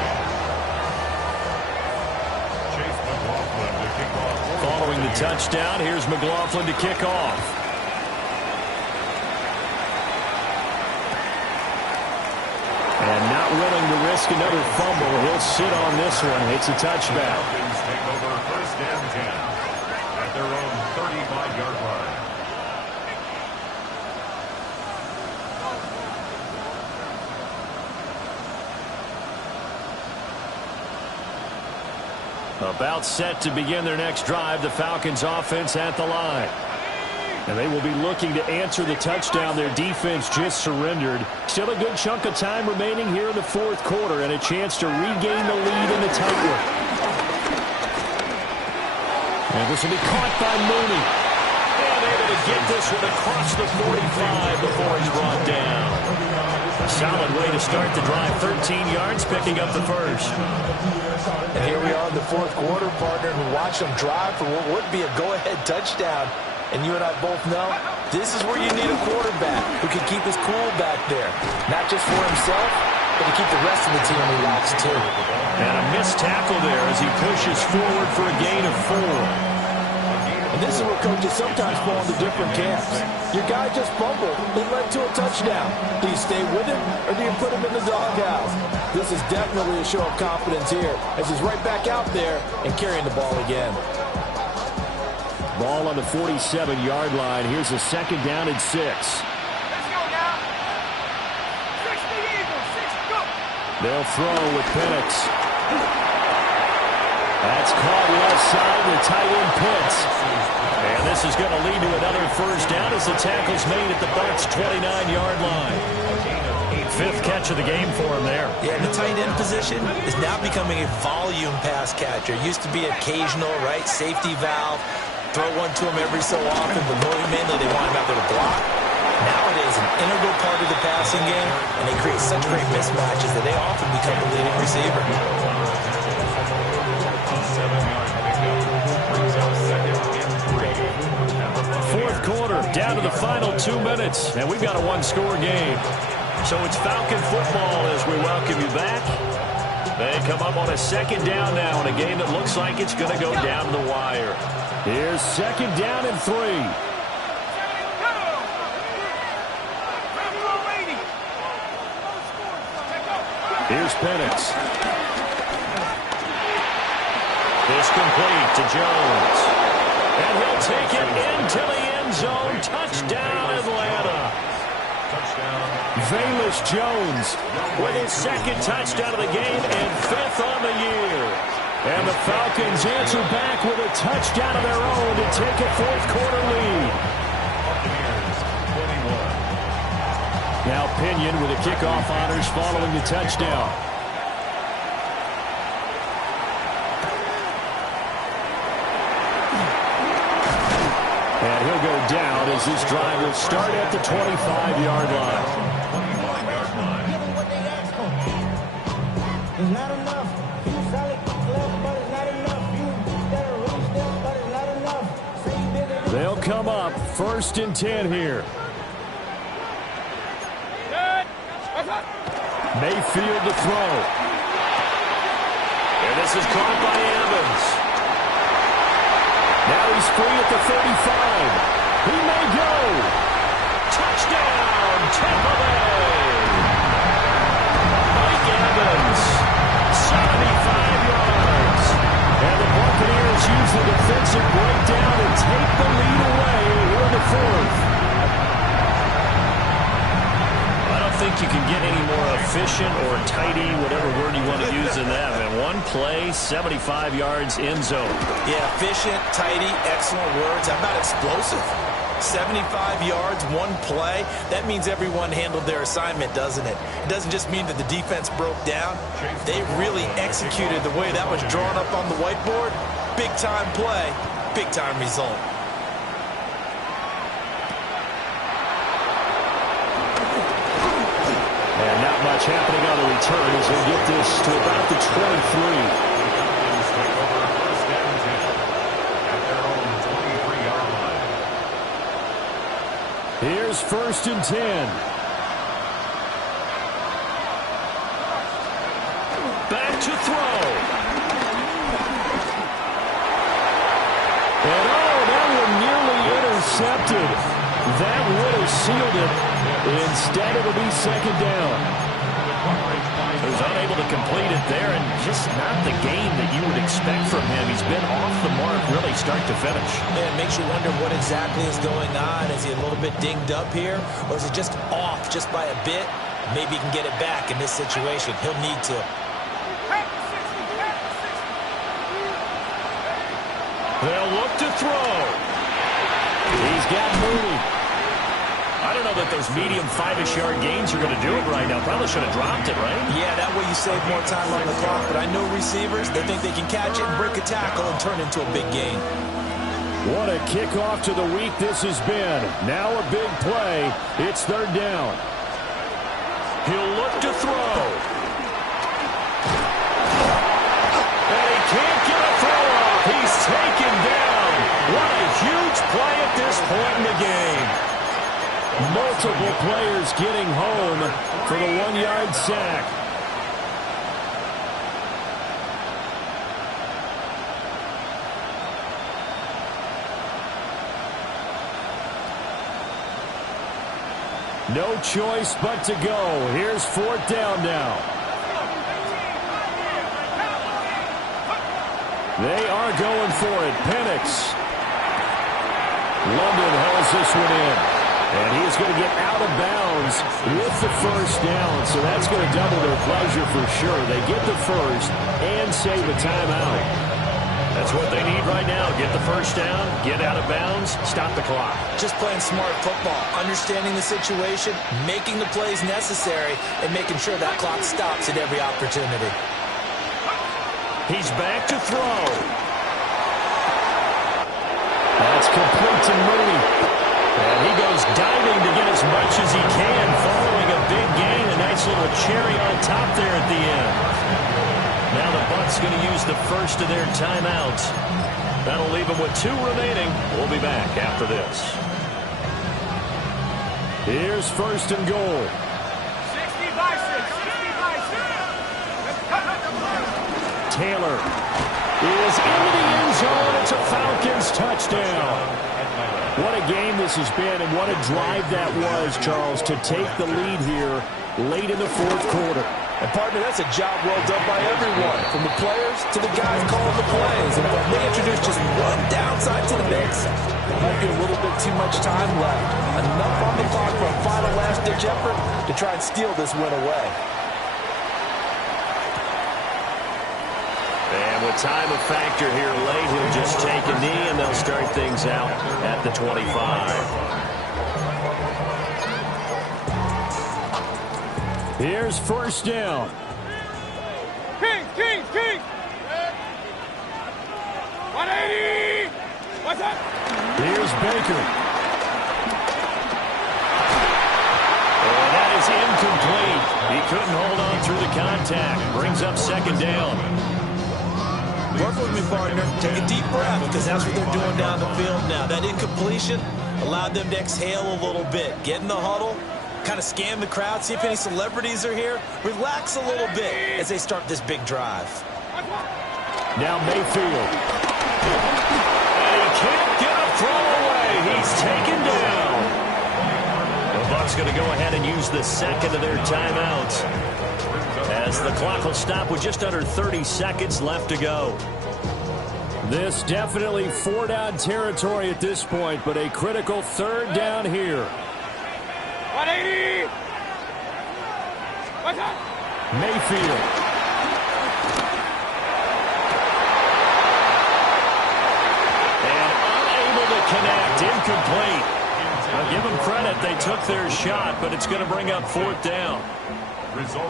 Chase McLaughlin to kick off. Following the touchdown, here's McLaughlin to kick off. And not willing to risk another fumble, he'll sit on this one. It's a touchback. Falcons take over 1st and 10 at their own 35-yard line. About set to begin their next drive, the Falcons offense at the line. And they will be looking to answer the touchdown their defense just surrendered. Still a good chunk of time remaining here in the 4th quarter and a chance to regain the lead in the tight one. And this will be caught by Mooney. And able to get this one across the 45 before he's brought down. A solid way to start the drive. 13 yards, picking up the first. And here we are in the 4th quarter, partner, and watch them drive for what would be a go-ahead touchdown. And you and I both know this is where you need a quarterback who can keep his cool back there. Not just for himself, but to keep the rest of the team relaxed, too. And a missed tackle there as he pushes forward for a gain of 4. And this is where coaches sometimes fall into different camps. Your guy just fumbled. It led to a touchdown. Do you stay with him or do you put him in the doghouse? This is definitely a show of confidence here as he's right back out there and carrying the ball again. Ball on the 47-yard line. Here's a 2nd down and 6. Let's go now. 60 Eagles. 6 go. They'll throw with Penix. That's caught left side. The tight end Pitts. And this is going to lead to another 1st down as the tackle's made at the Bucs' 29-yard line. 5th catch of the game for him there. Yeah, and the tight end position is now becoming a volume pass catcher. It used to be occasional, right? Safety valve. Throw one to him every so often, but mainly they want him out there to block. Nowadays, an integral part of the passing game, and they create such great mismatches that they often become the leading receiver. 7-yard pickup brings up 2nd and 3. 4th quarter, down to the final 2 minutes, and we've got a 1-score game. So it's Falcon football as we welcome you back. They come up on a 2nd down now in a game that looks like it's going to go down to the wire. Here's 2nd down and 3. Here's Penix. This complete to Jones. And he'll take it into the end zone. Touchdown, Atlanta. Touchdown. Velus Jones with his 2nd touchdown of the game and 5th on the year. And the Falcons answer back with a touchdown of their own to take a fourth-quarter lead. Now Pinion with the kickoff honors following the touchdown. And he'll go down as this drive will start at the 25-yard line. It's not enough. You solid left, but it's not enough. You better reach them, but it's not enough. Say you did it. They'll come up 1st and 10 here. Mayfield to throw. And this is caught by Evans. Now he's free at the 35. He may go. Touchdown, Tampa Bay. Mike Evans, 75 yards. And the Buccaneers use the defensive breakdown and take the lead away here in the fourth. I don't think you can get any more efficient or tidy, whatever word you want to use in that. And one play, 75 yards, end zone. Yeah, efficient, tidy, excellent words. How about explosive? 75 yards, one play. That means everyone handled their assignment, doesn't it? It doesn't just mean that the defense broke down. They really executed the way that was drawn up on the whiteboard. Big-time play, big-time result. And not much happening on the return as they get this to about the 23. Here's 1st and 10. Back to throw. And that one nearly intercepted. That would have sealed it. Instead, it'll be 2nd down. He was unable to complete it there, and just not the game that you would expect from him. He's been off the mark really start to finish. Yeah, it makes you wonder what exactly is going on. Is he a little bit dinged up here, or is it just off just by a bit? Maybe he can get it back in this situation. He'll need to. They'll look to throw. He's got Mooney. I don't know that those medium 5-ish yard gains are going to do it right now. Probably should have dropped it, right? Yeah, that way you save more time on the clock. But I know receivers, they think they can catch it and break a tackle and turn it into a big gain. What a kickoff to the week this has been. Now a big play. It's 3rd down. He'll look to throw. And he can't get a throw off. He's taken down. What a huge play at this point in the game. Multiple players getting home for the 1-yard sack. No choice but to go. Here's 4th down now. They are going for it. Penix. London hauls this one in. And he's going to get out of bounds with the 1st down. So that's going to double their pleasure for sure. They get the first and save a timeout. That's what they need right now. Get the 1st down, get out of bounds, stop the clock. Just playing smart football, understanding the situation, making the plays necessary, and making sure that clock stops at every opportunity. He's back to throw. That's complete to Mooney. And he goes diving to get as much as he can following a big gain. A nice little cherry on top there at the end. Now the Bucs going to use the first of their timeouts. That'll leave them with 2 remaining. We'll be back after this. Here's 1st and goal. 60 by 6. 60 by 6. Taylor is into the end zone. It's a Falcons touchdown. What a game this has been, and what a drive that was, Charles, to take the lead here late in the 4th quarter. And, partner, that's a job well done by everyone, from the players to the guys calling the plays. And they introduced just one downside to the mix. There might be a little bit too much time left. Enough on the clock for a final last-ditch effort to try and steal this win away. And with a time of factor here late. He'll just take a knee, and they'll start things out at the 25. Here's first down. Kings! 180! What's up? Here's Baker. And that is incomplete. He couldn't hold on through the contact. Brings up second down. Work with me, partner. Take a deep breath, because that's what they're doing down the field now. That incompletion allowed them to exhale a little bit. Get in the huddle, kind of scan the crowd, see if any celebrities are here. Relax a little bit as they start this big drive. Now Mayfield. And he can't get a throw away. He's taken down. The Bucs going to go ahead and use the second of their timeouts, as the clock will stop with just under 30 seconds left to go. This definitely four-down territory at this point, but a critical third down here. 180! What's up? Mayfield. And unable to connect. Incomplete. I'll give them credit. They took their shot, but it's going to bring up fourth down.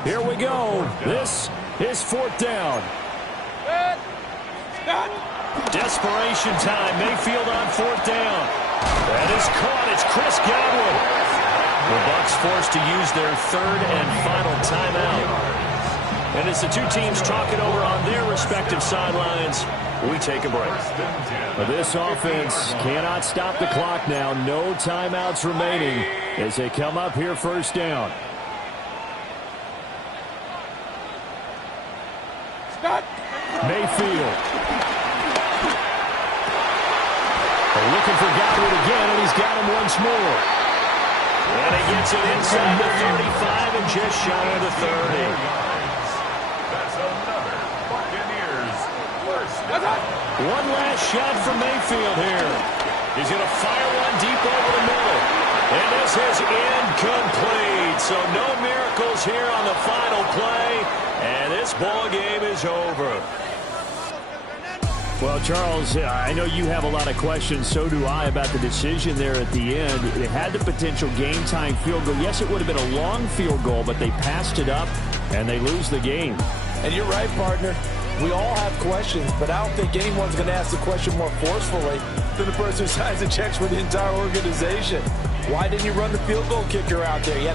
Here we go. This is fourth down. Desperation time. Mayfield on fourth down. That is caught. It's Chris Godwin. The Bucs forced to use their third and final timeout. And as the two teams talk it over on their respective sidelines, we take a break. This offense cannot stop the clock now. No timeouts remaining as they come up here first down. Mayfield. Looking for Godwin again, and he's got him once more. And he gets it inside the 35 and just shy of the 30. That's another Buccaneers first down. One last shot from Mayfield here. He's going to fire one deep over the middle. And this is incomplete. So no miracles here on the final play. And this ball game is over. Well, Charles, I know you have a lot of questions. So do I about the decision there at the end. It had the potential game-time field goal. Yes, it would have been a long field goal, but they passed it up, and they lose the game. And you're right, partner. We all have questions, but I don't think anyone's going to ask the question more forcefully than the person who signs the checks for the entire organization. Why didn't you run the field goal kicker out there?